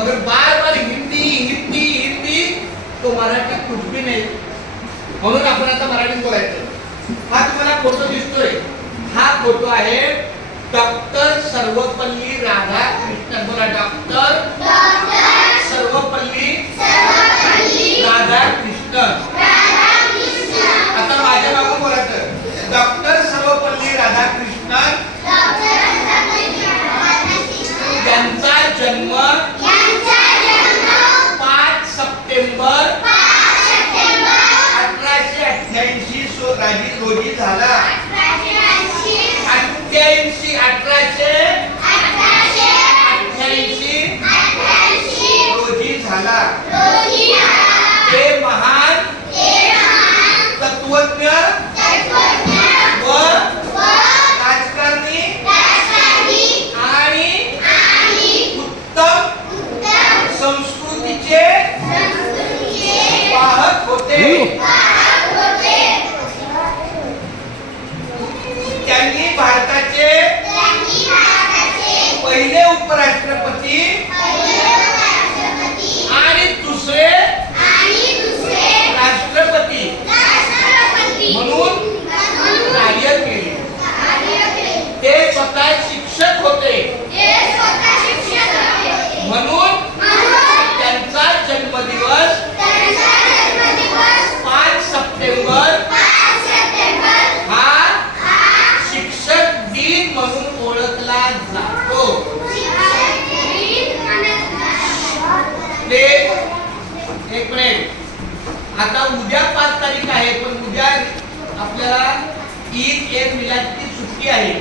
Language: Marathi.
मगर बार बार हिंदी हिंदी हिंदी तो मराठी कुछ भी नाही. म्हणून आपण आता मराठीत बोलायचं. हा तुम्हाला फोटो दिसतोय, हा फोटो आहे डॉक्टर सर्वपल्ली राधाकृष्णन. बोला डॉक्टर सर्वपल्ली राधाकृष्णन. आता माझ्या मागून बोलायचं. डॉक्टर सर्वपल्ली राधाकृष्णन यांचा जन्म 5 सप्टेंबर 1888 रोजी झाला. 1888 रोजी झाला. ते महान तत्वज्ञ व राजकारणी आणि उत्तम संस्कृतीचे वाहक होते. त्यांनी भारताचे पहिले उपराष्ट्रपती आणि दुसरे राष्ट्रपती म्हणून कार्य केले. ते स्वतः शिक्षक होते म्हणून त्यांचा जन्मदिवस 5 सप्टेंबर हा शिक्षक दिन म्हणून ओळखला जातो. एक मिनिट. आता उद्या 5 तारीख आहे, पण उद्या आपल्याला ईद ए मिलादची सुट्टी आहे.